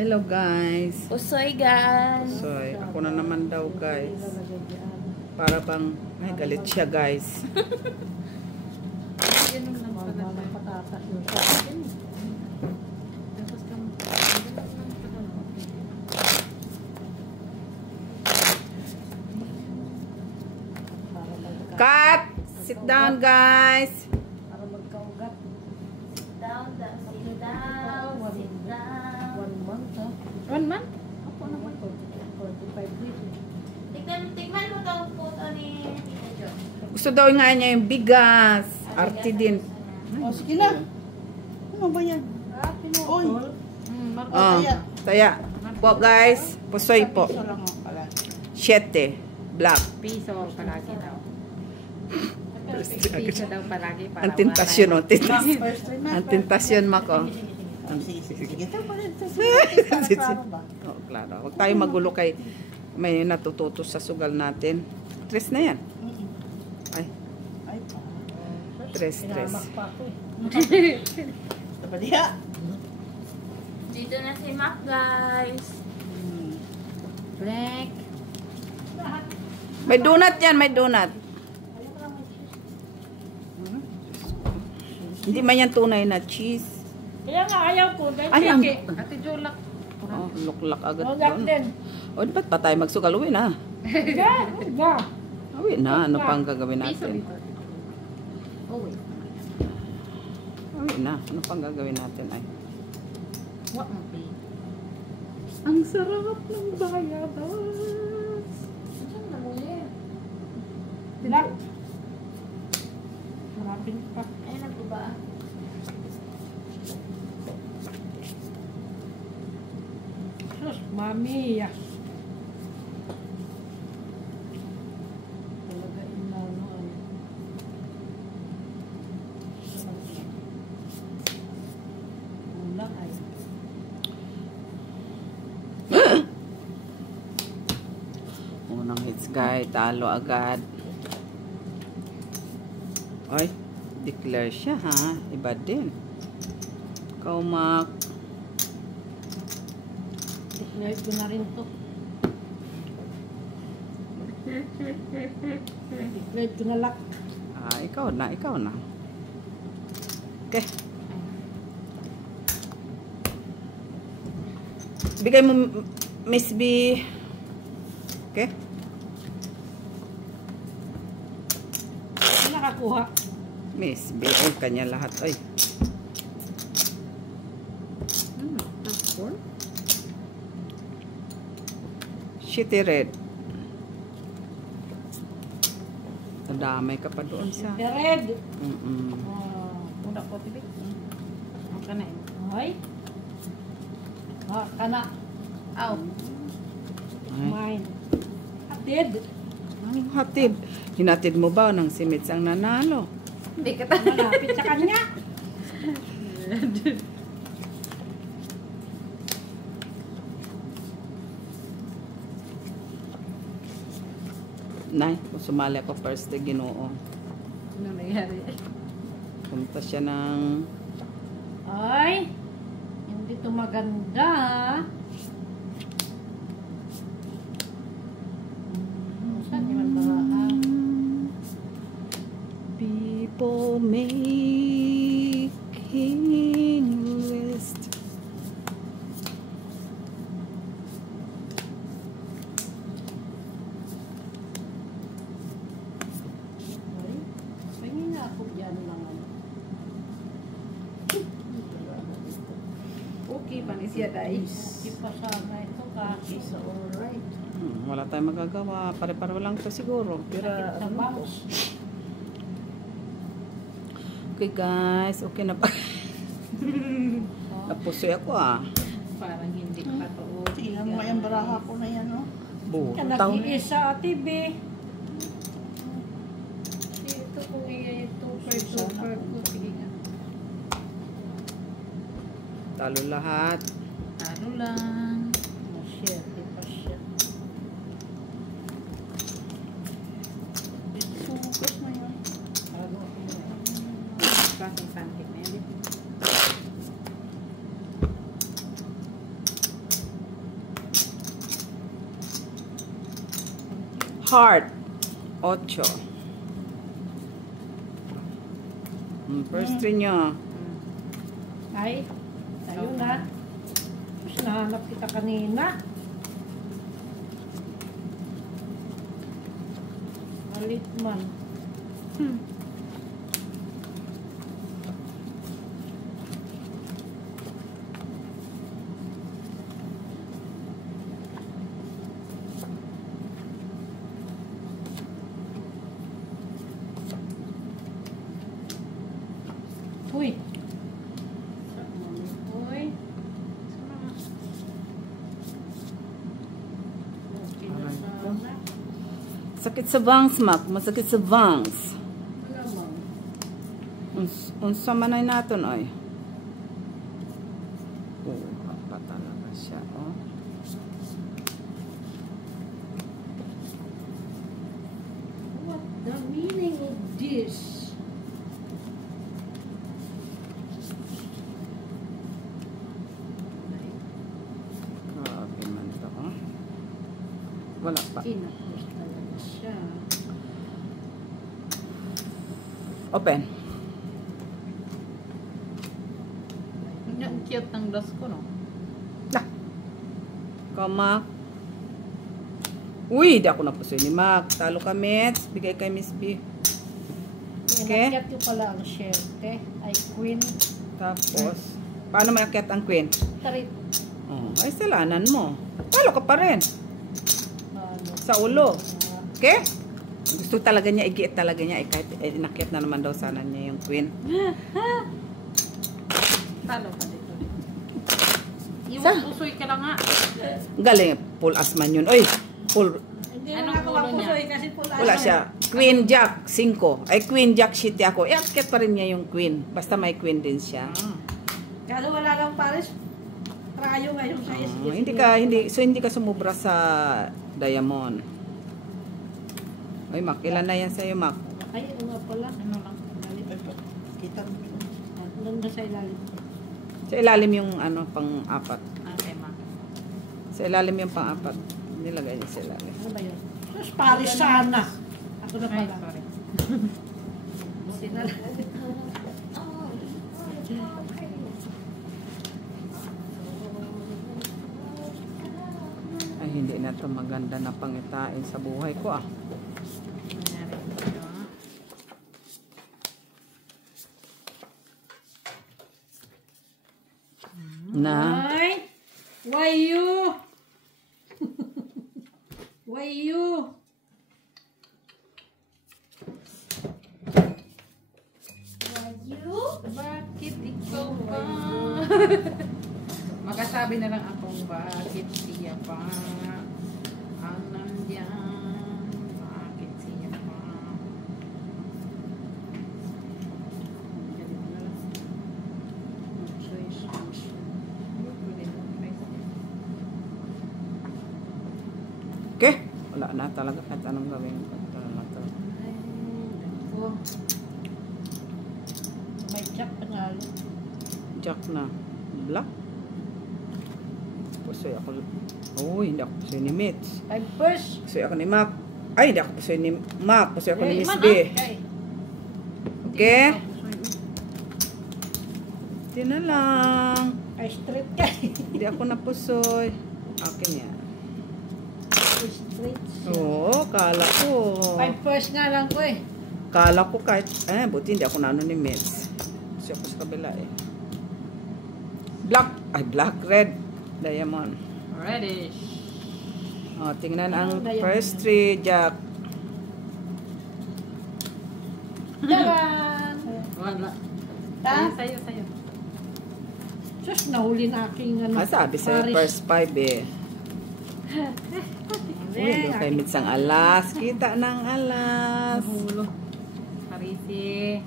Hello guys. Usoy guys. Usoy. Ako na naman daw guys. Para bang, ay galit siya guys. Cut! Sit down guys. Para magkaugat. Sit down, sit down, sit down. 1 month, ha? 1 month? Ako naman, 45 weeks. Tignan mo daw po ito ni Tita Jo. Gusto daw nga niya yung bigas. Arte din. O, sige na. Ano ba yan? Oy. Taya. Po guys. Pusoy po. Piso lang ako pala. 7. Black. Piso palagi daw. Piso daw palagi para Ang tentasyon o. First time na. Ang tentasyon mako. Sige, sige, sige. Ito pa rin. Klaro ba? Oh, klaro. Huwag tayo magulo kay may natututo sa sugal natin. Tres na yan. Ay, Ay, tres. pinamak pa ako eh. Ito ba diya? Dito na si Mac guys. Black. may donut yan, may donut. Hindi man yan tunay na cheese. Kaya nga ayaw ko. Ay, ang... Ate Jolak. Oh, luklak agad Lugak doon. din. O, ba't pa tayo magsugal? Uwi na. Ga. Uwi na. Ano pang gagawin Piso natin? dito. Oh wait. Uwi na. Ano pang gagawin natin? Ay. What mo pay? Ang sarap ng bayabas. Saan na mo yan? Sila. Marapin pa. Ayun na po ba? Sus, mami. Talaga inaanoan. Ulang ay. Unang hits guy. Talo agad. Ay. Declare siya ha. Iba din. Kaumak. Ngayon ko na rin to. Declared ko na lock. Ah, ikaw na. Ikaw na. Okay. Bigay mo, Miss B. Okay. Nakakuha. Miss B. Ay, kanya lahat. Ay. Passport? Shitty red. Nadamay ka pa doon sa... The red. Udak ko tibik. Ang kana eh. Ay. Ah, kana. Aw. Ay. Mine. Atid. Anong hatid? Hinatid mo ba ng si Mitz ang nanalo? Hindi ka tayo. Malapit sa kanya. Nay, kung sumali ako first day Ginoo. Ano nangyari? Punta siya ng... Ay. Hindi to maganda. Saan naman baraan? People making list. Ay. Pahingin na ako dyan mga. Okay pa ni siya dahil. Di pa sana ito kasi sa alright. Wala tayong magagawa. Pare-pare lang ito siguro. Pero, Sa bounce. okay guys. Okay na pa. Napusoy ako ah. Parang hindi pa to. Tingnan mo yung baraha ko na yan, no? Butaw. Nag-iisa, ate, be. Ito kung iya yung 2 per ko. Sige nga. Talo lahat. Ano lang. Oh, shit. Di pa siya. Sugas na yun. Klaseng pancake na yun. Heart. 8. First 3 nyo. Ay, tayo na. Mas nahanap kita kanina. Malit man. Uy. Uy. Okay na sana. Sakit sa bangs, Mac. Masakit sa bangs. Malamang. Unsa manay naton, oy. Oh, pa talaga siya, oh. What the meaning of this? Grabe man to, oh. Wala pa. Kinapos talaga siya. Open. Ang cute ng dress ko, no? Lah. Mac. Uy, di ako napusoy ni Mac. Talo ka, Mets. Bigay kay Miss B. Okay. Inakyat yung pala ang syerte. Ay, queen. Tapos, paano may akyat ang queen? Tarit. Oh, ay, salanan mo. Talo ka pa rin. Ano? Sa ulo. Okay? Gusto talaga niya, igiit talaga niya. Kahit inakyat na naman daw sana niya yung queen. Talo ka dito. Yung Sa? usoy ka lang nga. Galing, full as man yun. Uy, full. Hindi Anong mo ako ulo niya? mapusoy kasi pula. Wala siya. Queen Jack, 5. Ay, Queen Jack, 7 ako. Iakyat pa rin niya yung queen. Basta may queen din siya. Kaya wala lang pares. Trayo ngayon sa Hindi ka sumubra sa diamond. Uy, Mac, ilan na yan sa'yo, Mac? Ay, ano nga pala. Ano lang? Kita mo. Nanda sa ilalim. Sa ilalim yung ano, pang-apat. Okay, ma. Sa ilalim yung pang-apat. Nilagay niya sa ilalim. Ano ba yun? Sus, pares sana. Ako na Ay, pala. sorry. Sila. Ay, hindi na to maganda na pangitain sa buhay ko, ah. Nangyari dito. Na, Ay! Why you? Why you? Bakit ikaw ba? Magkasabi na lang akong bakit siya pa ang nandyan. Bakit siya pa? okay? Wala na talaga kahit anong gawin ko. May jack panalo. Jack na. Black. Pusoy ako. Oh, hindi ako pusoy ni Mitch. Ay, push. Pusoy ako ni Mac. Ay, hindi ako pusoy ni Mac. Pusoy ako ni Miss B. Okay? Hindi na lang. Ay, straight ka. Hindi ako napusoy. Akin yan. Straight. Oo, kala ko. Ay, push nga lang ko eh. Kala ko kahit, buti hindi ako naano ni Mitch. Pusoy ako sa kabila eh. Black. Ay, black, red. Diamond. Reddish. Oh, tingnan ang Diamond. first 3, Jack. Taran! Wala. Ta? Sa'yo, sa'yo. Sus, nahuli na aking ano. Sabi sa Paris. first 5 eh. Uy, doon kay Mitch ang alas. Kita ng alas. Nahulo. Parisi.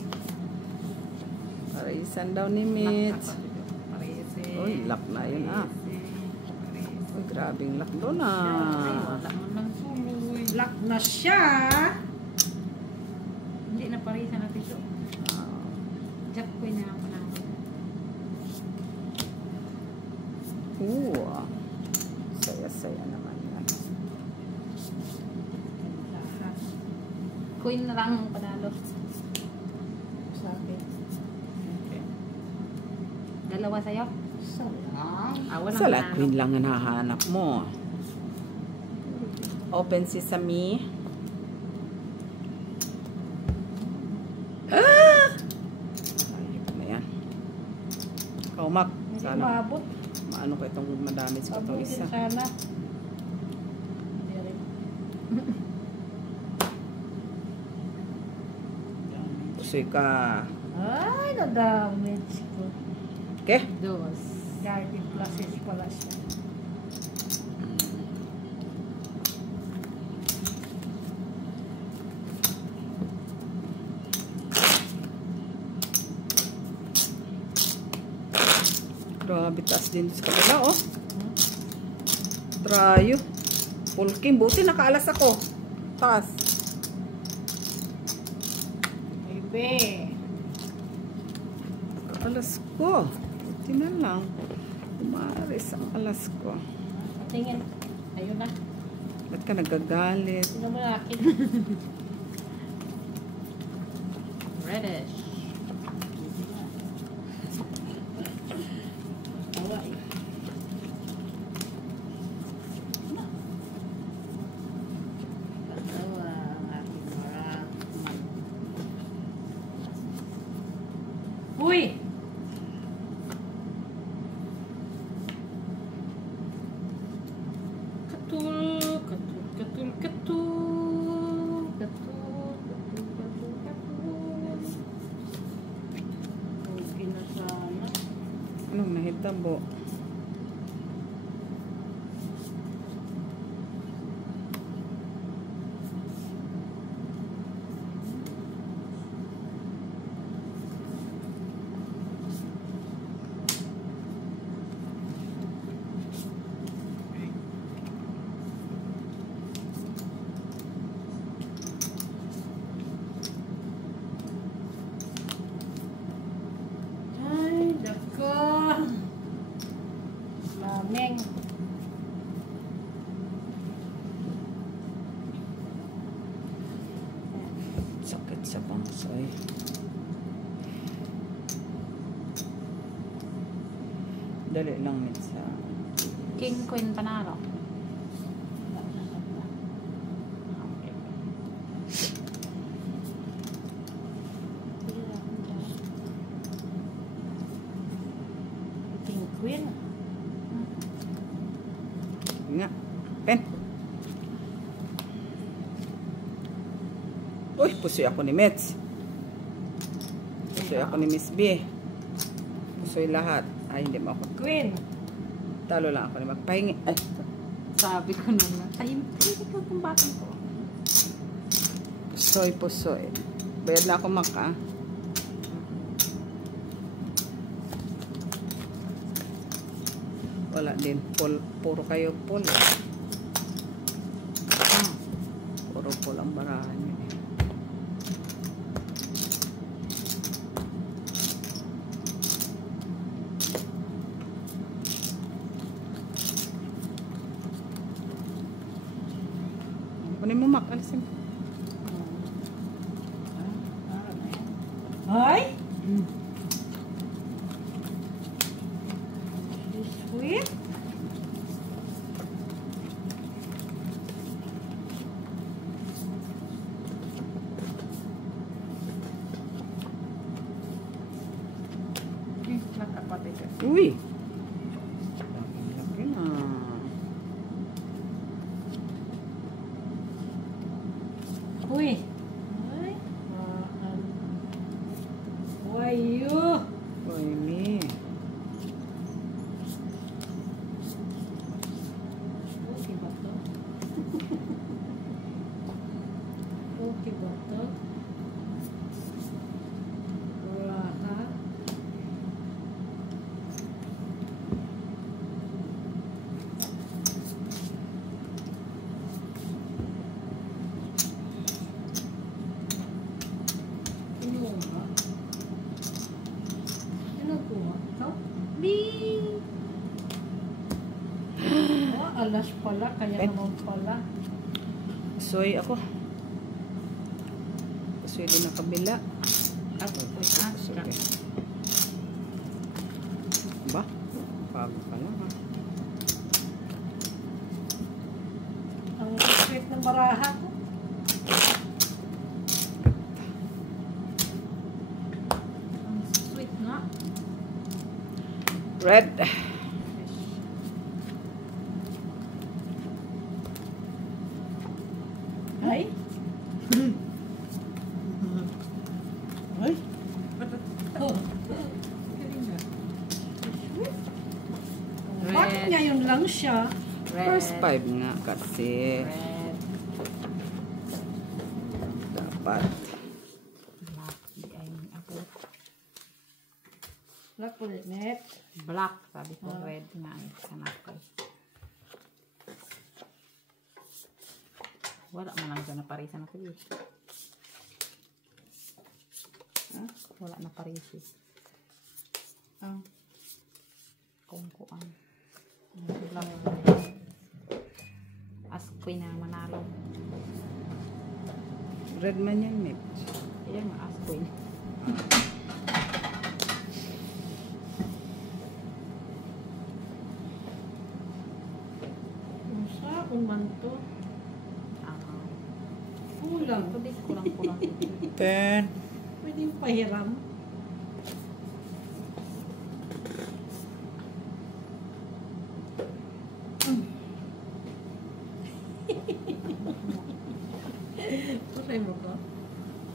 Parisan daw ni Mitch. Parisi. Uy, lock na yun ah. Parisi. Uy, grabing lock doon Ay, ah. wala mo lang suloy. Lock na siya. Hindi na parisa natin ito. Jack ko na ako na. Ooh. Saya-saya naman yan. Queen na lang ang panalo. Sa akin. Okay. Dalawa sa'yo. Isa lang. Walang Sala, panalo. queen lang ang nahanap mo. Open sesame. Ah! Ayop na yan. Kaumak. Hindi Sana. maabot. Maano ko itong madamage ko itong Abutin isa. sana. Hindi rin. Pusoy ka. Ay, na-damage ko. Okay? Dos. Guiding classes pala siya. Grabe, taas din sa kabila, oh. Trayo. Pulking. Buti nakaalas ako. Taas. Baby. Alas ko. Buti na lang. Umaris ang alas ko. Tingin. Ayun na. Ba't ka nagagalit? Sino mo na akin? Reddish. Tawa eh. Dalawa ang aking maraming. Uy! Katul, katul, katul, katul. Katul, katul, katul, katul. Okay na sana. Anong nahitabo? Ay, dako. Lameng. Sakit sa bangsoy. Dali lang minsan. King, queen, panalo. King Queen. Nga. Pen. Uy, pusoy ako ni Mets. Pusoy ako ni Miss B. Pusoy lahat. Ay, hindi mo ako. Queen. Talo lang ako ni magpahingi. Ay, Sabi ko naman. Ay, hindi ko itong batang ko. pusoy, pusoy. Bayad na ako maka. Wala din. Puro kayo pull. Puro pull ang barahan niyo. Kunin mo, Mak. Alisin mo. Ay! Sweet. Nakapatid ka. Uy! Laki na. Uy. Ay. Why you? Uy, me. Okay ba to? Okay ba to? Wala ha? Sino ba? Sino kuha? Ikaw? Bing! Oh, alas pala, kaya Eh. naman pala. Soy ako. Swede na kabila. Ako po Sige. Ba? Bago pa lang ha. Ang sweet ng baraha ko. Ang sweet nga. Red. Ay? Ay? Bakit Red. ngayon lang siya? Red. First 5 nga kasi. Red. Dapat. Black. Di ay abot. Black ulit, next. Black. Sabi ko red nga. Kanak ko. Wala man lang dyan na parisan ako eh. Ha? Wala na parisi. Kung kuan. Black. Askoy na manalo. Red man yan, Mitch. Ayan nga, askoy. Ang saon man to. Kulang. Ito din kulang-kulang. 10. Pwede yung pahiram. Pasay mo ko?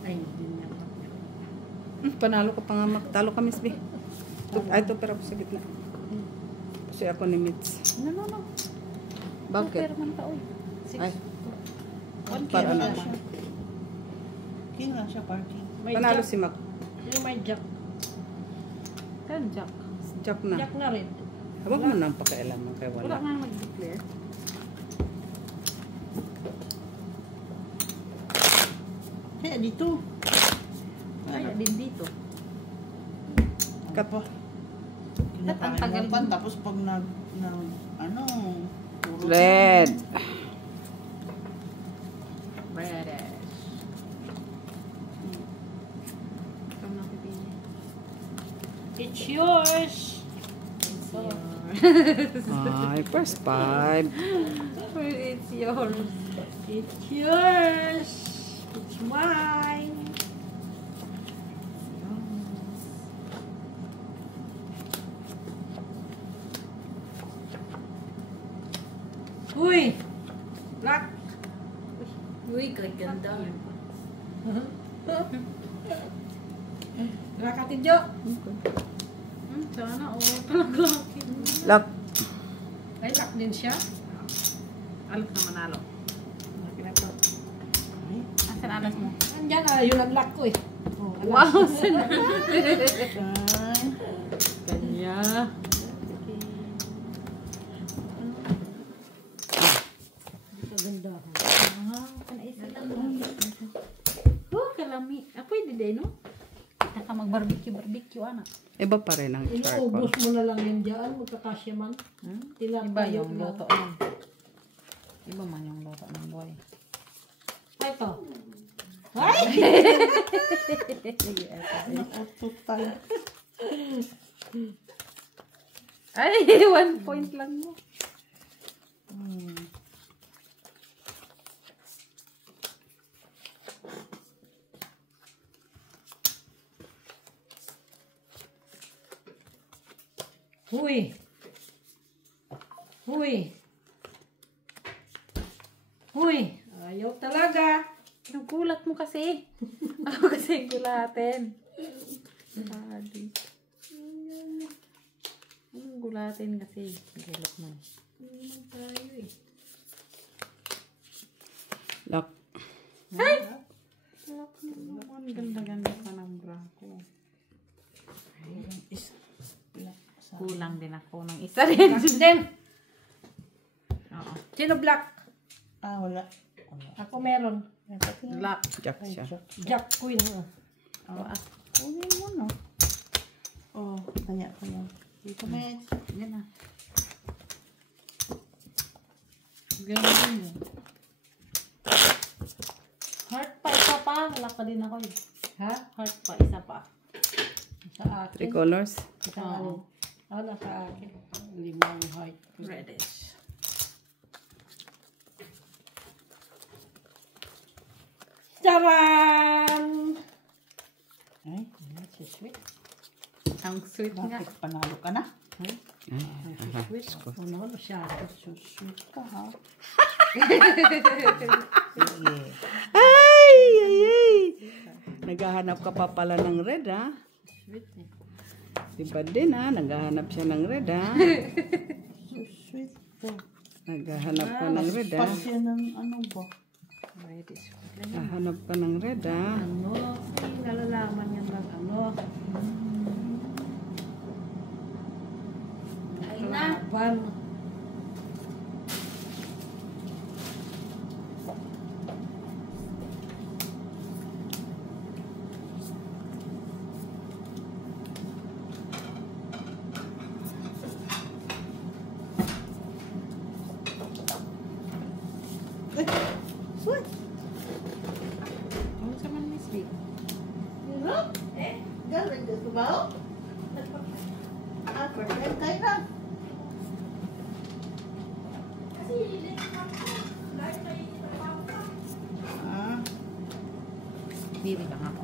Ay, hindi niya. Panalo ka pa nga. Talo ka, Miss B. Ay, ito, pero ako sa gitna. Kasi ako ni Mitch. No. Bakit? Pero man ka, uy. Ay, One para king ano? lang siya. King lang siya, parking. May Panalo jack. si Mac. Yung may jack. Kan Jack. Jack na. Jack na rin. Habang mo nang pakialaman kay Wala wala. nga mag-declare. Kaya dito. Kaya din dito. Kat po. Ba't ang tagal Pan, mo? tapos pag ano, puro Red. Reddish. Ikaw na pipili. It's yours. It's yours. Ay, first 5. It's yours. It's yours. It's mine. Uy! Black! Uy, ganda. Black atin, Jo. Sana talaga. Lock. Ay, lock din siya. Alas na manalo. Laki na to. Ay, Asan alas mo? andyan na, yun ang lock ko eh. Oh, alam. Wow, sana. Ay, Kanya. ganda. Kalami. Pwede din, no? Naka mag-barbecue, anak. Iba pa rin ang charcoal. Inuubos mo na lang yan dyan, magkakasya man. Iba yung luto lang. Iba man yung luto ng boy. Ay, ito. Ay! Total. Ay, 1 point lang mo. Huy! Huy! Huy! Ayaw talaga. Nagulat mo kasi. Ako kasi gulatin. Sadi. Gulatin kasi. Gulat mo. Tayo eh. Lock. Ay! Ganda-ganda pa ng bra ko. Kulang din ako ng isa rin. Then, Oo. sino black? Ah, wala. Ako meron. Black. Jack siya. Jack Queen. Oo. Kunin mo, no? Oh, tanya ko yan. Dito, Met. Yan na. Ganda yun. Heart pa, pa. Wala pa din ako eh. Ha? Heart pa. Isa pa. Sa akin. 3 colors. Sa ano? Wala sa akin. Limang heart. Reddish. Charan! Ay, si sweet. Ang sweet nga. Bakit panalo ka na? Ay, Aha, sweet. sko. Ano, masyado sweet ka ha? Sige. Ay, ay, ay. Naghahanap ka pa pala ng red, ha? Sweet eh. Diba din, ha? Naghahanap siya ng red, ha? So sweet to. Naghahanap ka ng red, ha? Pas yan ng ano ba? Reddish. Naghahanap ka ng red, ha? Ano? Ay, nalalaman yan ng ano. Ay na. Laban. Sweet. Ano sa man, Miss B? Galing dito ba? Perfect tayo na. Kasi lilit lang ako. Dahil may trabaho ka. Bili lang ako.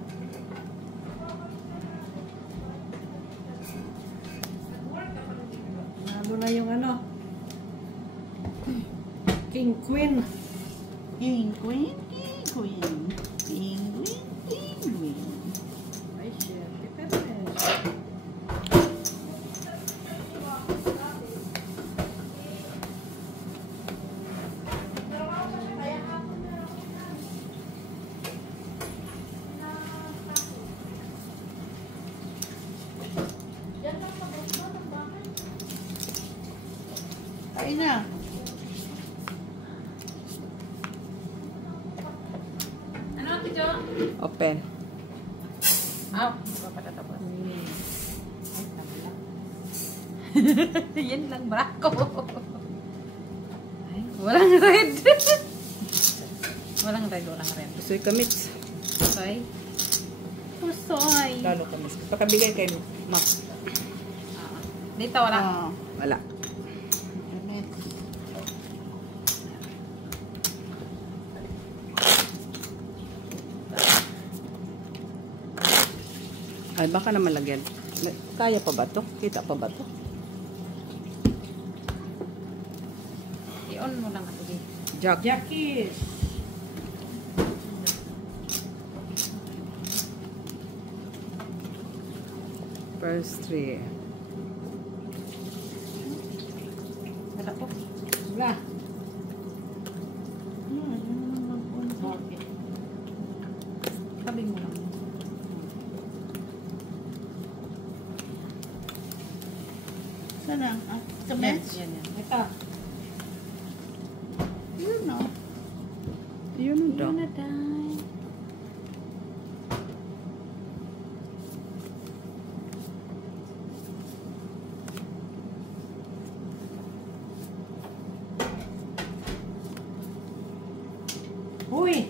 Nalo na yung ano. King Queen. King Queen, King Queen. King Queen, King Queen. Ay, shit. Pero Diyan lang sa baba ng bahay. ay na. Ano, Tijo? Open. Ah, hindi pa tapos. Ay, tama lang. Yan lang brako. Ay, walang red. Walang red, walang red. Gusto'y kamits. Soy. Pusoy. Lalo kamits. Pakabigay kay Mac. Dito, wala. Ah, Wala. damit. Ay, baka naman lagyan. Kaya pa ba to? Kita pa ba to? I-on mo lang ito. Jack. Jackies. First 3. Wala po. Wala. Okay. Sabi mo lang. Saan ang damit? Yan, yan. Ito. Yun no. Yun ang daw. Wanna die. Uy!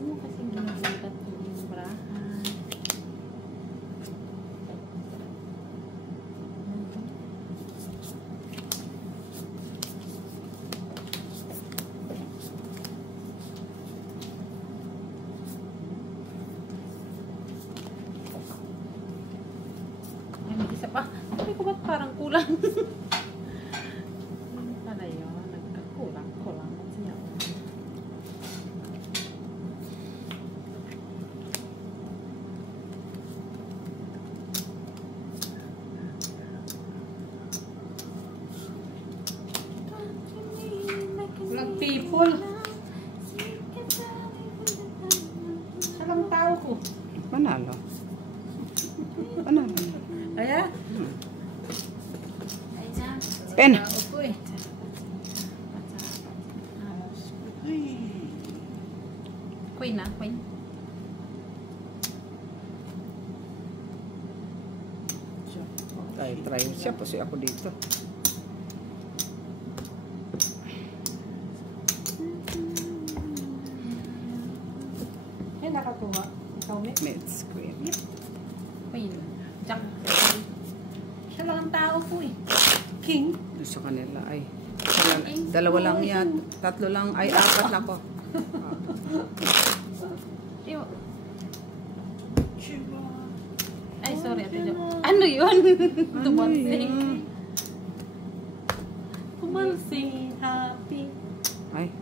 Ano kasi ginagulat yung brahan? Ay, may isa pa. Sabi ko ba't parang kulang? Ano pala yun? Nagkakulang-kulang. Ba't siya? Walang people. Salang tao ko. Panalo. Panalo. Kaya? Ay na. Pen. Uy. Uy. Queen na, queen. Try siya. Pusi ako dito. Sino nakakuha? Ikaw, Mick? Mets Queen. Queen. Jack. Siya lang ang tao po eh. King. Doon sa kanila ay. Dalawa lang yan. Tatlo lang. Ay, apat na ko. Ew. Ay, sorry, Ate Jo. Ano yun? Tumalsing. Tumalsing. Happy. Ay.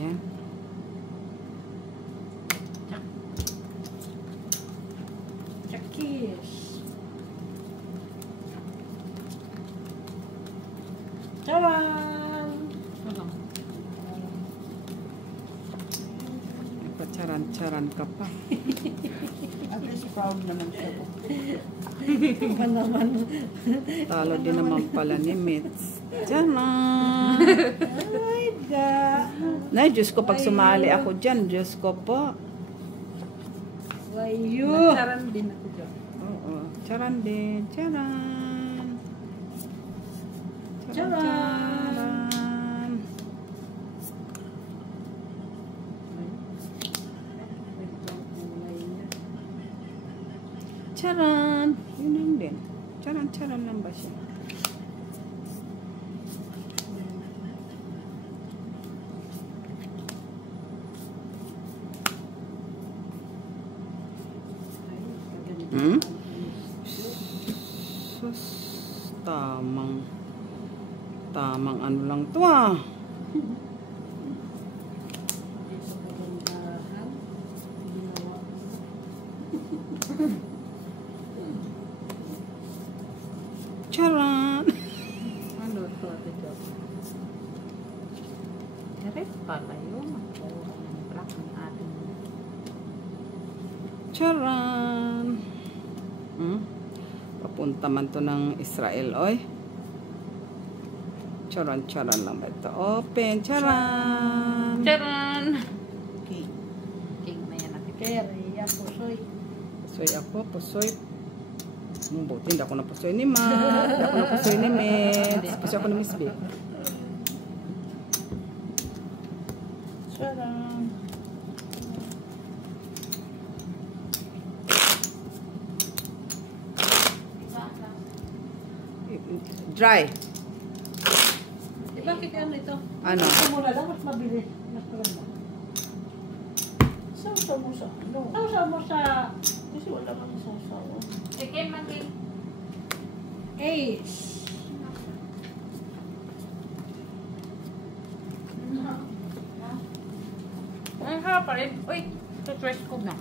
Ayan. Jackies. Charan! Ano? Pacharan-charan ka pa. At least proud naman siya. Naman. Talo din naman pala ni Mets. Charan! Ay, da. Nay, Diyos ko, pag sumali ako dyan, Diyos ko po. Wayo. Charan din ako dyan. Oo. Charan din. Charan. Charan. Charan. Charan. Yun lang din. Charan-charan lang ba siya? Hmm? Sus, tamang ano lang to ah. Charan. Ano to, Ate Jo? Red pala yun. Ang black ng ating. Charan. Hmm? Papunta man to ng Israel, oy. Charan-charan lang ba ito? Open, charan. Charan! Okay. King na yan, Ate Jo. Kaya, ako, soy. Pusoy ako, pusoy. Buti, hindi ako na pusoy ni Ma. Hindi ako na pusoy ni Mets. Pusoy ako ni Miss B. Charan. Dry. Eh, bakit ano ito? Ano? Sa mura lang, mas mabilis. Mas maganda. Sausaw mo sa ano? Sausaw mo sa Kasi wala kang sausaw. Chicken, Making. Ace. Ang harap pa rin. Uy, ito trash ko na.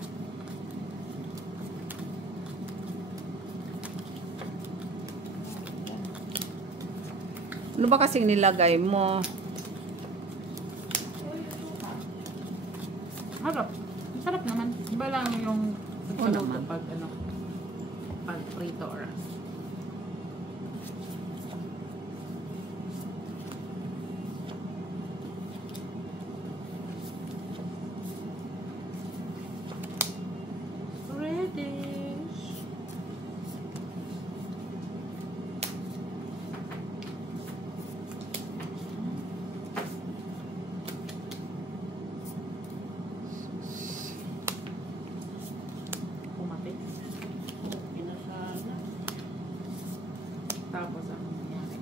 Ano ba kasing nilagay mo? Harap. Sarap naman. Iba lang yung naman. pag ano, pag prito or Reddish. kumapit. Okay na sana. Tapos ano nangyari?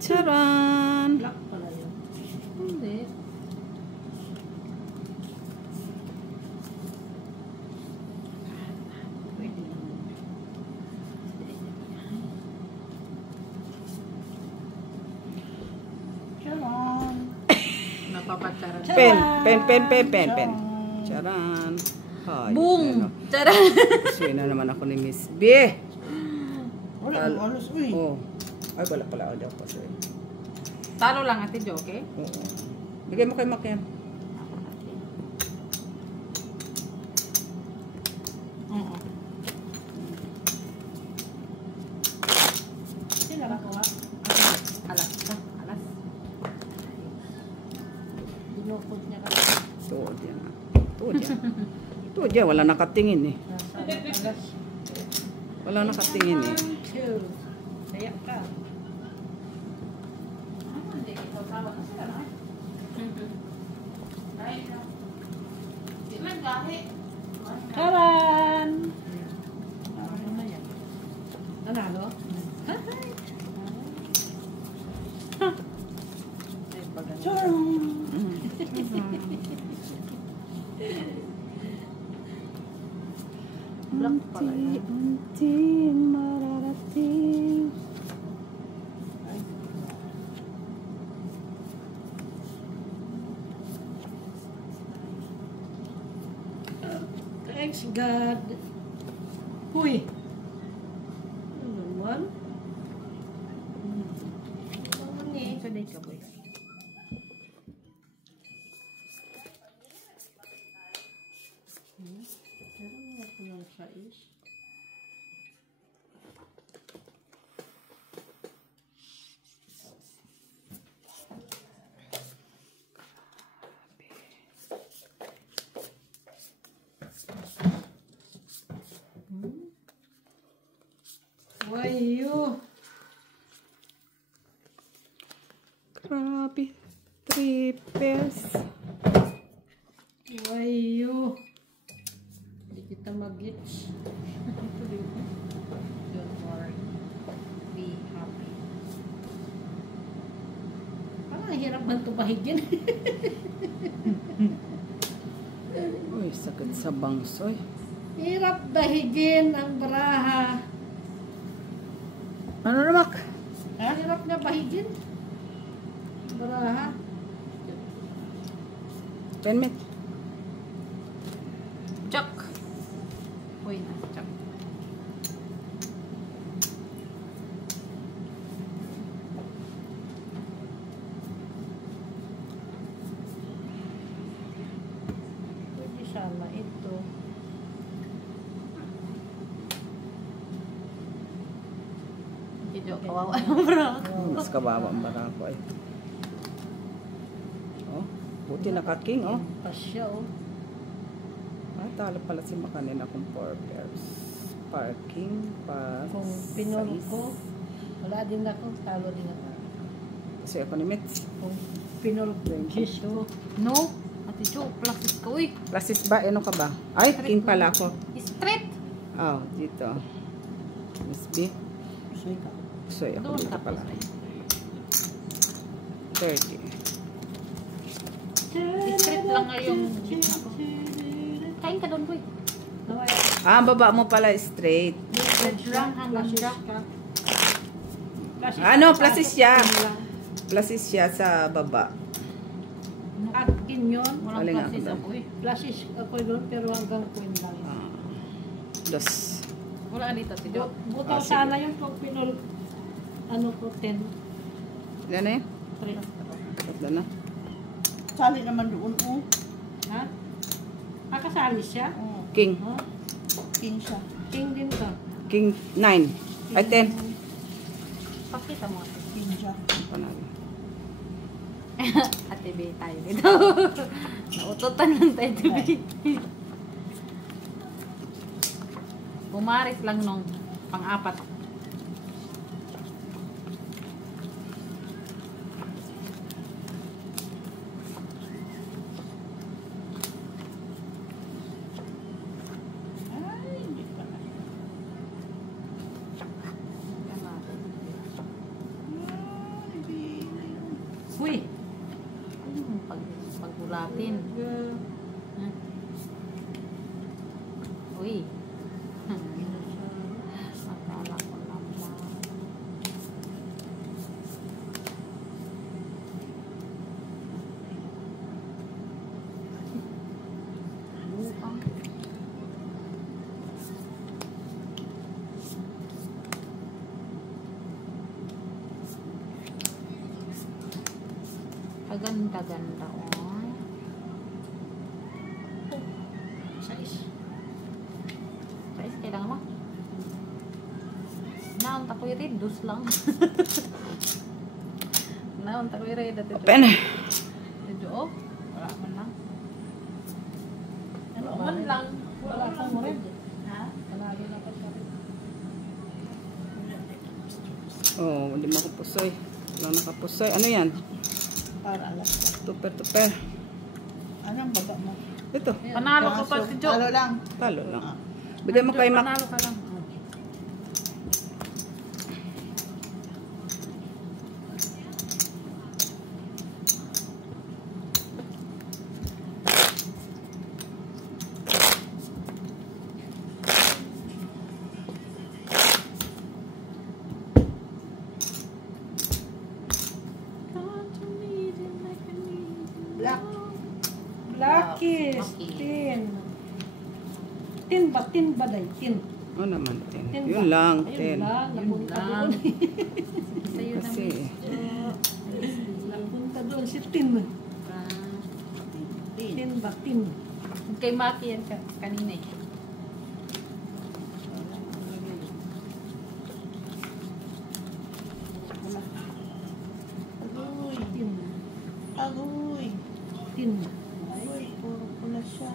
Charan. Black pala yun. Hindi. Pwede naman. Charan. Napapatsaran. Pen. Charan. Ay, Boom! ano. Charan! Pusoy na naman ako ni Miss B. Wala kang alos, uy. Oh. Ay, wala pala ako daw pusoy. Talo lang, Ate Jo, okay? Oo. Bigay mo kay Makian. Oo. Sino nakakuha? Alas ka. Alas. Dinukod niya kasi. Tuod yan. Tuod yan. Tuod yan. Wala nakatingin eh. Nasa alas. Wala nakatingin eh. 2. Kaya ka. Ano, hindi ikaw tawa na sila na. Naggahi. Karan! Ano na yan? Nanalo? Ay, pagano. Black pala yan. Unti-unting mararating. Thanks God. Huy. Ano naman? Ano ni? Saday ka boy. Pero nga po ng size. Wayo. Grabe. 3 pairs. Wayo. Hindi kita mag-gets. Don't worry. Be happy. Parang hirap man ito bahigin. Uy, sakit sa bangsoy. Hirap bahigin ang baraha. Ano na, Mak? Hirap na bahigin. Baraha. Penmet. Chuck! Uy, nasa chuck. Pwede sana ito. Medyo kawawa yung bra. Mas kawawa ang barako ay. Oh, buti naka-king, oh. Pasya, oh. Ah, talo pala si Makanin akong 4 pairs. Parking, pa. Kung pinol ko, wala din ako, talo din ako. Kasi ako ni Mitch. Kung pinol ko, gis ko. No? Ate Jo, plastic ka. Uy, Plasis ba? Ano ka ba? Ay, king pala ako. straight! Oh, dito. Miss B. Soy ka. So, ako Doon dito ka pala. pala. 30. Straight lang nga yung gitna ko. Kain ka doon, boy. Ah, baba mo pala straight. Straight lang hanggang dyan. Ano, plasis siya. Plasis siya sa baba. Akin yun. Walang Alin nga plastic ako ako eh. Plasis ako doon, pero hanggang queen lang. Ah, dos. Wala ka dito, Ate Jo. Butaw sige. sana yung pag pinol, ano ko, 10. Yan na yun. Tatlo na. Sali naman doon, oh. Ha? Kasali siya? Oh, King. Ha? king siya. King din ka. King 9. Ay, 10. Pakita mo, Ate. King siya. Panalo. Ate B tayo dito. Naututan lang tayo, Ate B. Bumaris lang nung pang-apat. Ay, hindi pa na. Ay, di na yun. Uy! Pagbulatin. Uy. Akala ko naman. Buang. Kaganda-ganda, oh. Size. Guys, kailangan mo. Naon ta ko'y red, dus lang. Naon ta ko'y red, Ate Jo. Open. Ate Jo, oh. Wala man lang. Ano Man lang. Wala akong red. Ha? Panalo na pa siya. Oh, hindi mo ako pusoy. Wala nakapusoy. Ano yan? Para alas. Tuper-tuper. Anong baba mo? Ito. Panalo ka pa, Kaso, Jo. talo lang. Talo lang. Bigay mo kay Mac. Panalo ka lang. Black. Blackis. Okay. Tin. Tin ba? Tin ba day? Tin. O naman, 10. Tin Yun ba? lang, Ayun 10. lang. Napunta lang. doon. Sa'yo na, Kasi, Napunta doon si Tin. Tin ba? Tin. Kay Maki yan kanina eh. Agoy. Tin. Agoy. Tin. Agoy, puro pula siya.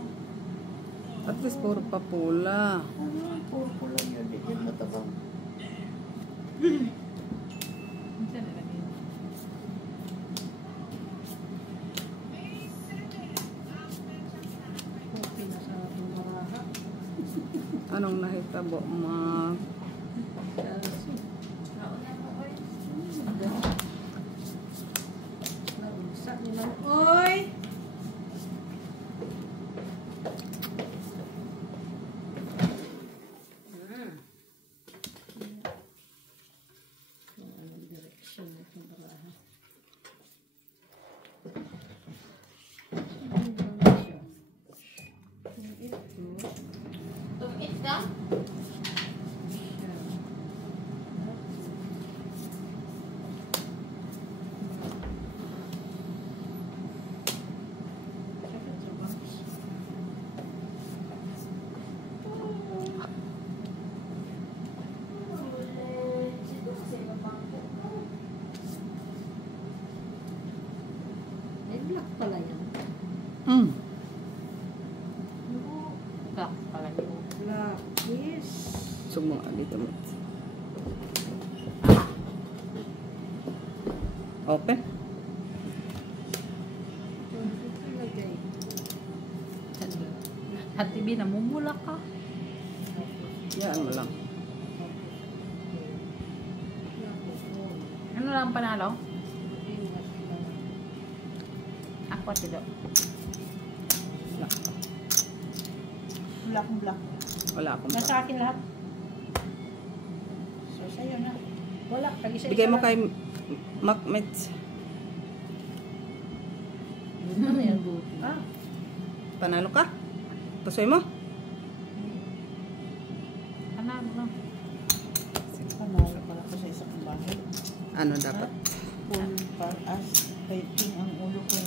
at least puro pa pula. Agoy, puro pula yun. Di yan matabang. Minsan na lang yun. Okay na sa ating maraha. Anong nahitabo, Mac? Naunsa nila. Oy! Anong direksyon itong maraha? Tumit ka? May black pala yan. Mm. Black pala yun. Black is... Sumo dito mo. Open? At TV, namumula ka. Yan mo lang. Ano lang panalo? Ako at Tido. Black, black. Wala akong Nasa pa. akin lahat. So, sa'yo na. Wala. Tag-isa-isa Bigay mo lang. kay Mac Mets. Ano yan, buti? Ah, Panalo ka? Pasoy mo? Panalo na. Panalo pala ko sa isang bahay. Ano dapat? Full as fighting ang ulo ko.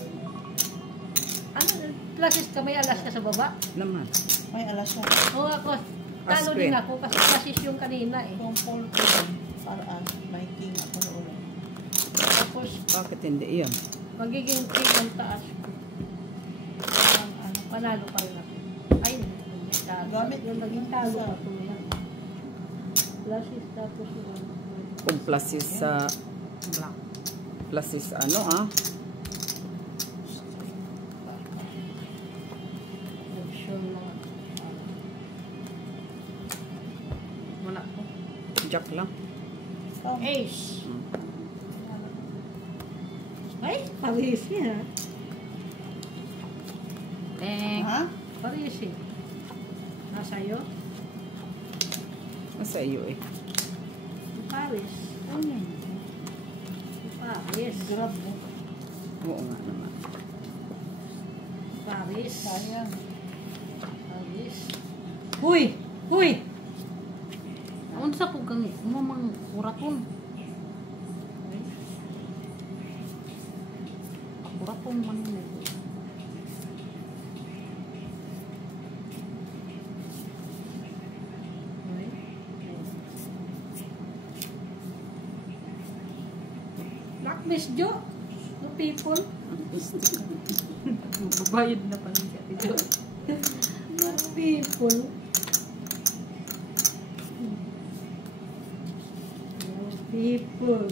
ano? Klasis ka, may alas ka sa baba? Naman. May alas siya. Oo, ako. Talo Aspen. din ako kasi klasis yung kanina eh. Kung full ko din, para as fighting ako sa ulo. Tapos, Bakit hindi yun? magiging king ang taas ko. Ano, panalo pa rin ako. Ay, hindi talo. Gamit yung naging talo sa- ako yan. Klasis tapos yung ano. Kung plus is sa... Black. plus is ano ah? Option lang. Wala ko. Jack lang. Ace. Hmm. Ay, paris niya. Thank. Ha? Paris eh. Nasa'yo? Nasa iyo eh. Paris. Ano yun? Paris. Grab mo. Oo nga naman. Paris. Sayang. Paris. Huy! Huy! Unsa po kang umamang uraton? Uraton man mo. Black Miss Jo. No people. Babayad na pala siya. Tido. No people. No people.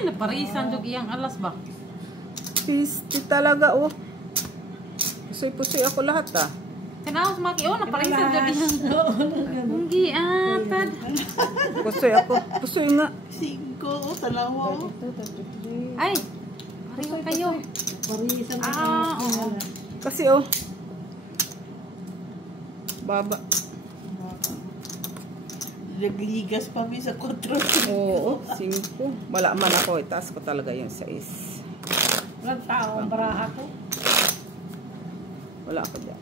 Ay, naparisan jud iyang alas ba? Pisti talaga, oh. Pusoy-pusoy ako lahat, ah. Kanaos maki oh, naparisan jud iyang. Hindi atad. Pusoy ako. Pusoy nga. 5, oh, tanawa, oh. Ay, pareho kayo. Parisan ka Oo. Kasi, oh. Baba. Nagligas pa mi sa 4. Oo, 5. Wala man ako. Itaas ko talaga yung 6. Walang tao ang baraha ko. Wala ako dyan.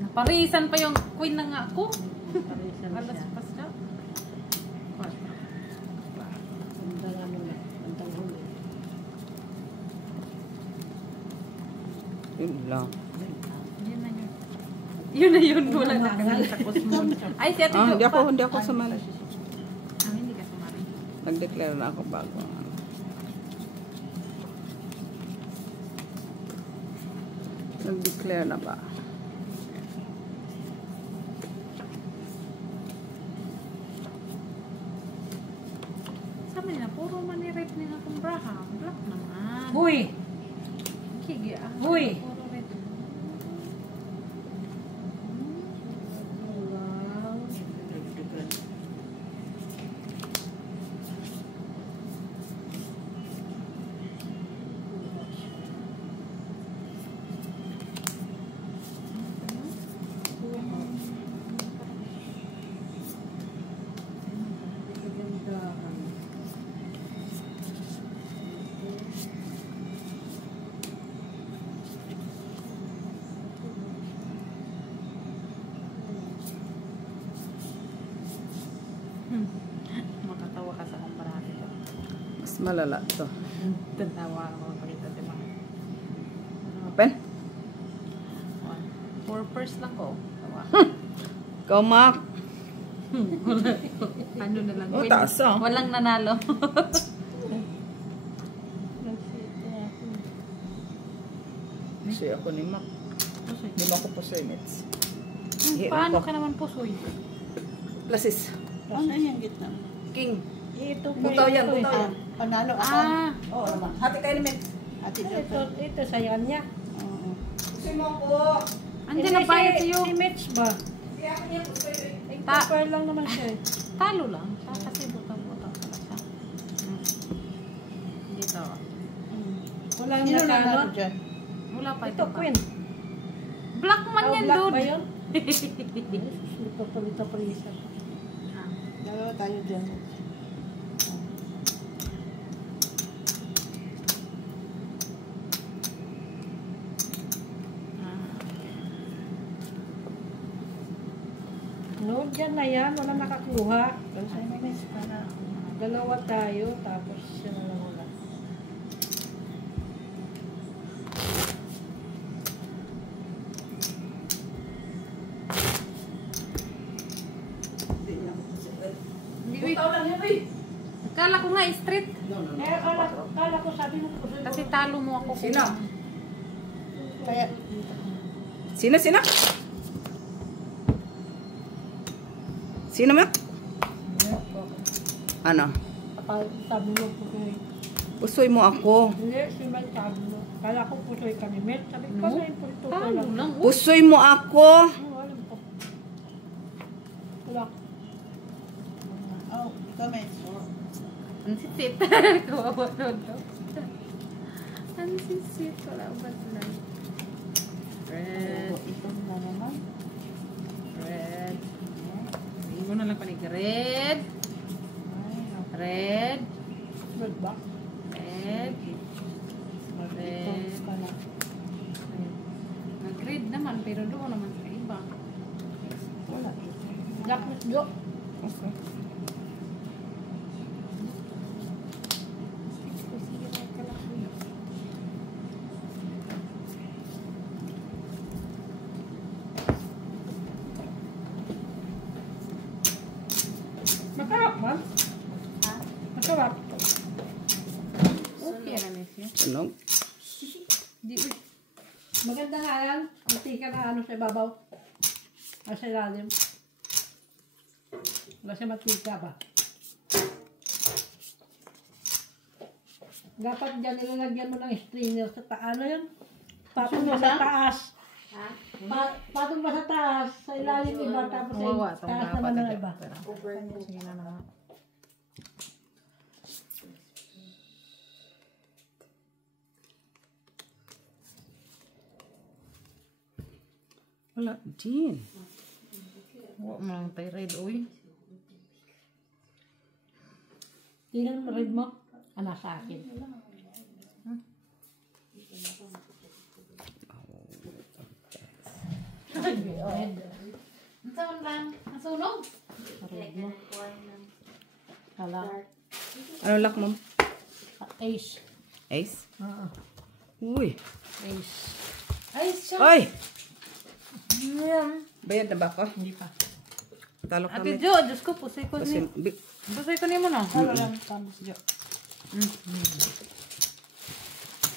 Naparisan pa yung queen na nga ako. Parisan Alas siya. pa siya. Bandang ano na. Bandang huli. Yun lang. Yun na yun. Yun na yun. Wala na kami sa Cosmon. Ay, si Ate Jo. Hindi ako sumali. Hindi ka sumali. Nag-declare na ako bago. Nag-declare na ba? Sabi na, puro manirep nila kung Braham. Black naman. Huy! Kigi ah. Huy! Puro red. Makatawa ka sa kumparato ko. Mas malala to. Tatawa ako pagkita di ba? Open? 4 first lang ko. Tawa. Ikaw, Mac. Ano na lang. Oh, Win. taas, ah. Walang nanalo. Pusoy ako ni Mac. Hindi mo ako pusoy, Mits. Paano ka naman pusoy? Plasis. Ano yung gitna? King. Ito pa Butaw yan, ito, butaw ito. yan. Panalo ako. Ah, Oo naman. Hati kayo ni Mits. Ate Ito, Jota. ito sa kanya. Oo. Pusoy mo ako. andyan na bayad sa'yo. Si Mitch ba? Hindi ako niya pusoy. Nagpapar lang naman siya eh. Talo lang. Kasi butang-butang pala siya. Dito. Wala Sino na nanalo ano. dyan? Wala pa Ito, pa. Queen. Black man Oh, yan, black dude. ba yun? Ito pa ito prisa. Dalawa tayo dyan. No, dyan na yan. Wala nakakuha. Dalawa tayo, tapos siya na lang wala. Butaw lang yan, uy. Kala ko nga straight. Eh, kala ko sabi mo pusoy ko. Kasi talo mo ako. Sino? Kaya, Sino? Sino, Mac? Ano? Sabi mo pusoy. Pusoy mo ako. Hindi, si Mel sabi mo. Kala ko pusoy kami. Mel, sabi ko No. na yung pusoy Talo lang. lang. Pusoy mo ako. Alam ko. Wala. oh, ikaw may. Ang sisit. Kawawa doon. Ang sisit. Wala ba sila? Red. Ito na naman. Red. Hindi mo na lang panig. Red. Red. Red ba? Red. Red. Ito ka na. Nag-red naman, pero doon naman sa iba. Wala. Black Miss Jo. Okay. Masarap man. Masarap. Okay na niya. Ano? Di, uy. Maganda nga yan. Mantika na ano sa ibabaw. Sa ilalim. Wala siya mantika ba? Dapat dyan ilalagyan mo ng strainer sa taas. Ano yun? Patong ba sa taas? Ha? Patong ba sa taas? Sa ilalim iba, tapos sa taas naman ng iba. Sige na naman. Wala, Jean. Huwag mo lang tayo red oil. Tingnan mo red mo. Sa akin. Red. Saan lang? Nasunog? Lagyan ng kuwan ng Hala. Ano lock mo? Ace. Ace? Oo. Uy. Ace. Ay, siya. Ay! Bayad na ba ako? Hindi pa. Talo Ate kami. Jo, Diyos ko, pusay ko Kasi, ni. Pusay ko ni mo na. Ano lang, tamos dyan.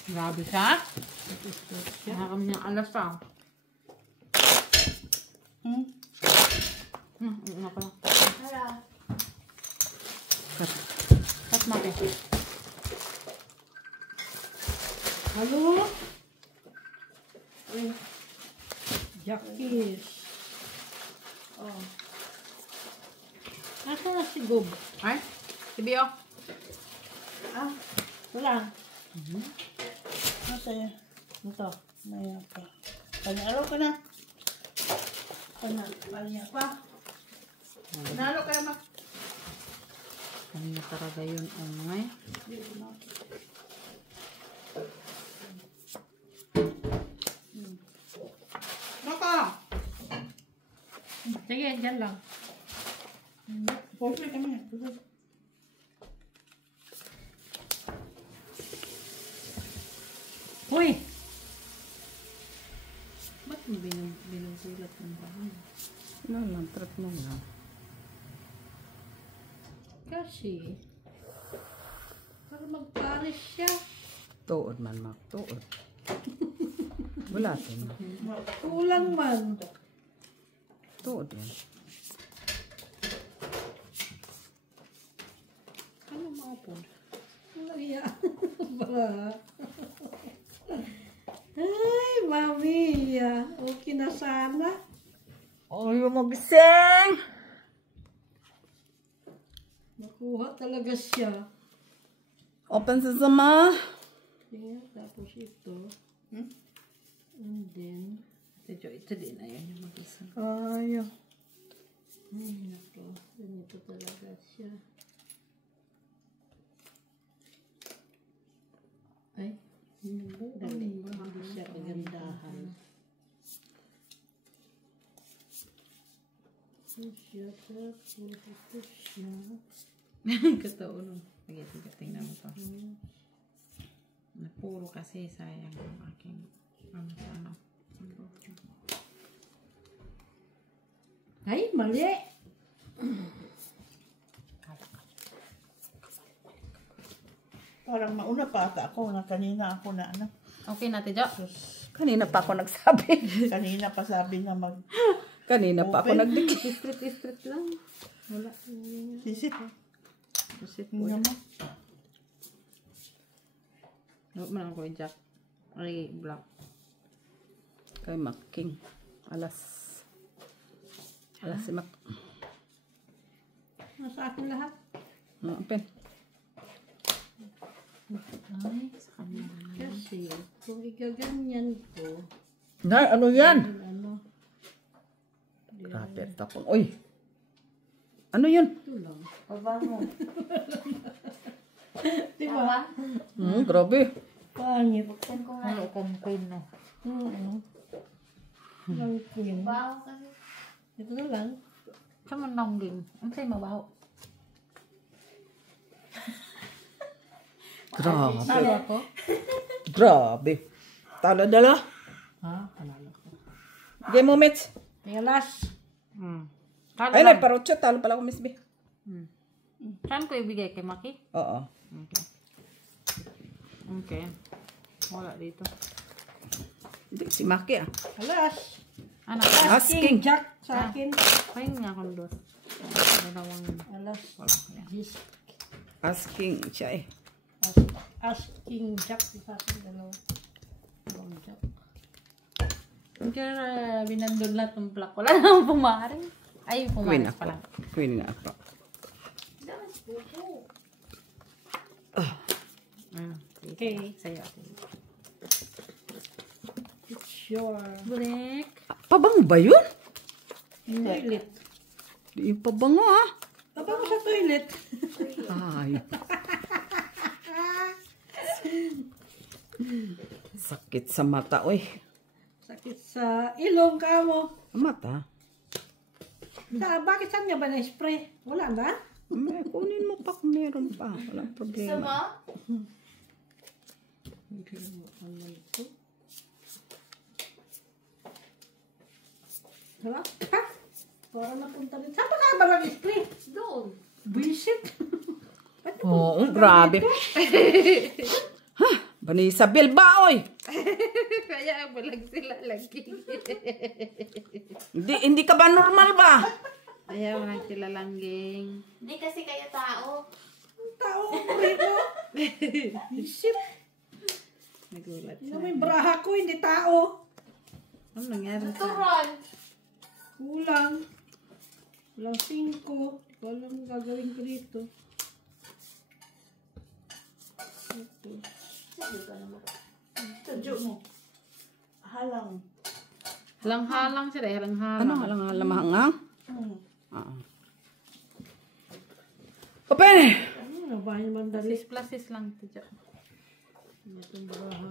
Grabe siya. Nakakam niya alas pa. Nga pala. Hala. Cut mati. Halo? Jackies. Oh. Nasaan na si Gob? Ay, si Bio. Wala. Kasi, ito. May pa. Panyaro ka na. Panya pa. Nalo ka naman. Kanina talaga yun. Umay. Maka! Sige, dyan lang. Pwede kami. Uy! Ba't mo binusulat ng bahay? ano lang, trap mo lang. Kasi, para mag-polish siya. Tuod man, Mac. Tuod. Wala ito na. Kulang man. Tuod yan. Ano mga po? Naya. Ba? Ay, mami. Okay na sana. Oh, yung magising! Nakuha talaga siya. Open sesame. Yeah, tapos ito. And then, Ate Jo, ito din. Ayan yung mag-isang. ay, nako. Ganito talaga siya. Ay, dali. Hindi siya kagandahan. Ito siya, tapos ito siya. Katao nun. Sige, tingnan mo to. Napuro kasi sayang ang aking ano. Ay, mali! Parang mauna pa ata ako na kanina ako na ano. Okay na, Ate Jo. Kanina pa ako nagsabi. Kanina pa sabi na Kanina pa ako Open. nagdikit. Street lang. Wala. sisit. Sisit Tingnan mo. Huwag mo lang ako i-jack. Ay, black. Kay Mac King. Alas si Mac. Nasa akin lahat. Open. Ay, sa kanya. Kasi, kung igaganyan ko, Nay, ano yan? ano, Grabe, tapon. Uy! Ano yun? ito lang. Baba mo. Diba? Grabe. Pangit. Buksan ko nga. Ano, campaign na. Ang queen. Baho kasi. Ito na lang. Saan mo nongging? Ang sa'yo mabaho. Grabe. Talo ako? Grabe. Talo dala. Ha? Panalo ko. Game moments. Kaya last. Talo Ay, lang. nagparotso. Talo pala ko, Miss B. Saan ko ibigay? Kay Maki? Oo. Okay. Okay. Wala dito. Hindi, si Maki ah. Last. Ano? Asking. Jack sa akin. Kain nga akong dos. Dalawang Alas. wala. Yan. Yes. Asking siya eh. Last. asking Jack sa akin dalawa. Dalawang Jack. Kaya binandun lahat ng black. Wala namang pumaring. Ay, Queen pumaring ako. pa lang. Queen nga ako. Okay. Sa'yo. It's your Break. Pabango ba yun? toilet. Yung pabango ah. Taba mo sa toilet. Ay. Sakit sa mata, oy. Sakit sa ilong ka mo. Mata? Bakit saan niya ba na-spray? Wala na? Kunin mo pa kung meron pa. Walang problema. Sama? Wala ka? Para napunta rin. Saan pa ka ba nag-spray? Doon. Visit. Oo, grabe. Ha? Bani Isabel ba, oy? Kaya balag sila lagi. Hindi ka ba normal ba? Kaya walang sila langging. Hindi kasi kayo tao. Tao ang rito. Visit. Nagulat Ano siya. may braha ko, hindi tao. Ano nangyari sa... Turon. Kulang. Kulang 5. Walang gagawin ko dito. Ito. Sabi ka naman. Tadyo mo. Halang. Halang-halang siya eh. Halang-halang. Ano? Alang-alamahang? Hmm. Ah. Open! Ano na ba yung mandali? Plasis lang ito dyan. Itong braha.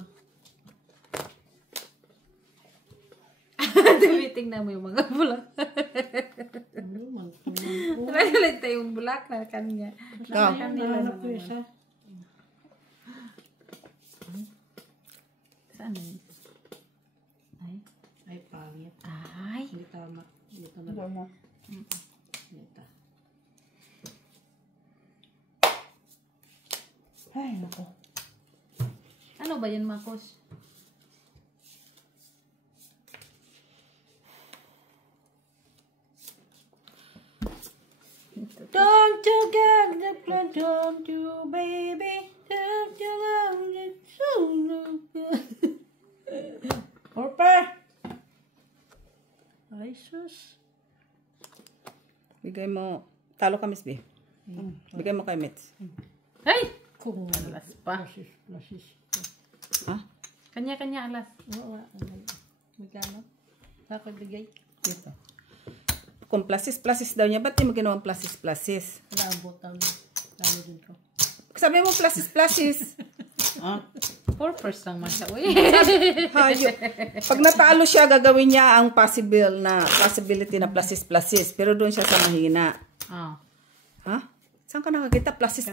Tumitingnan mo yung mga bulak. Ano man? Tumang ko. Nalit yung bulak na kanya. Ikaw. Nahanap ko isa. Saan na yun? Ay. Ay, pangit. Ay. Hindi tama. Hindi tama. Ito. Ay, nako. Ano ba yun, Marcos? Don't you get the plan, don't you, baby? Don't you love it so good? Orpe! Ay, sus. Bigay mo. Talo ka, Miss B. Bigay mo kay Mitz. Ay! Kung Alas pa. plasis. Ha? Kanya-kanya alas. Wala. Magkano? Ako bigay. Dito. Kung plasis daw niya, ba't di mo ginawang plasis? Wala ang botang. Lalo din ko. Sabi mo plasis. Ah. 4 lang man siya. Uy. Hayo. Pag natalo siya, gagawin niya ang possibility na plasis. Pero doon siya sa mahina. Ah. Ha? Saan ka nakakita? Plasis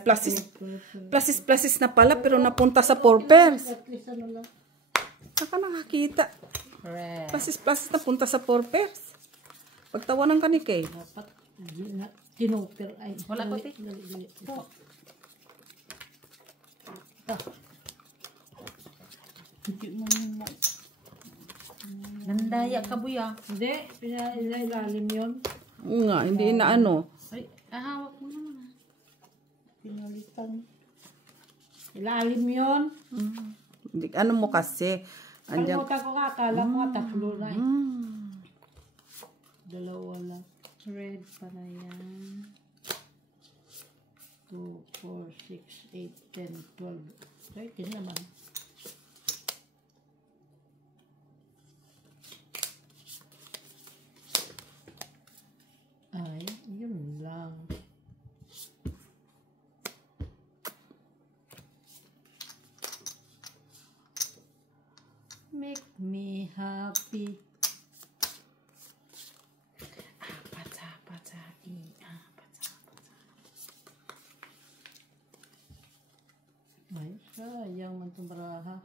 na pala, pero napunta sa 4 pairs. At least ano lang. Saan ka nakakita? Correct. Plasis napunta sa 4 pairs. Pagtawanan ka ni Kay. Dapat tinoper. Ay, Wala ko, te. Dali. Po. Ito. Hindi mo mo. Nandaya ka, buya. Hindi. Pinailalim yun. Oo nga, hindi na ano. Ay, hawak mo naman. Pinalitan. Ilalim yun. Hindi, ano mo kasi? Andiyan. Kalimutan ko nga. Akala ko nga tatlo na eh. Dalawa lang. Red pala yan. 2, 4, 6, 8, 10, 12. 13 naman. Ay, yun lang. Make me happy. Ay, sayang man itong baraha.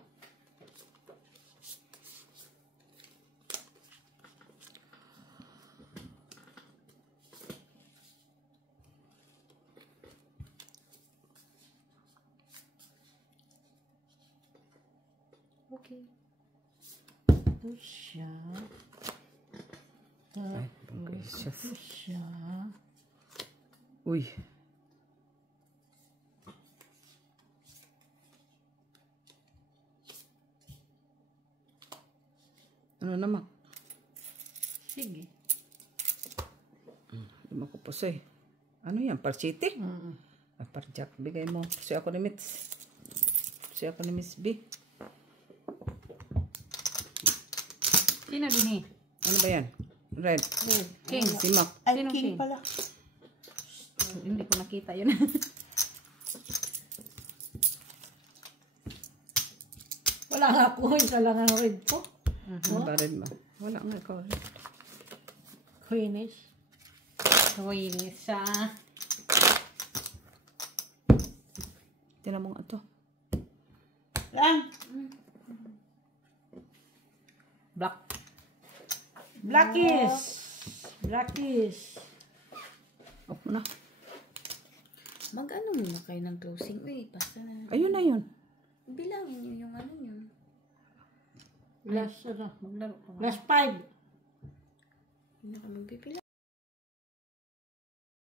Okay. Ito siya. gracious. Ito siya. Uy. Ano naman? Sige. Hindi mo ko pusoy. Ano yan? Parchiti? Parjak. Bigay mo. Pusoy ako ni Mitz. Pusoy ako ni Miss B. Sino din eh? Ano ba yan? Red. King. Si Mac. Ay, King pala. Hindi ko nakita yun. Wala nga ako. Isa lang ang red ko. Ano ba red mo? Wala nga ikaw. Queenish. Huwinis siya. Tinan mo nga ito. Lang. Black. Blackish. Blackish. Off mo na. Mag-ano muna kayo ng closing. Uy, basta na. Ayun na yun. Bilangin nyo yung ano nyo. Last, ano? Maglaro ka. Last 5. Hindi ka magpipila.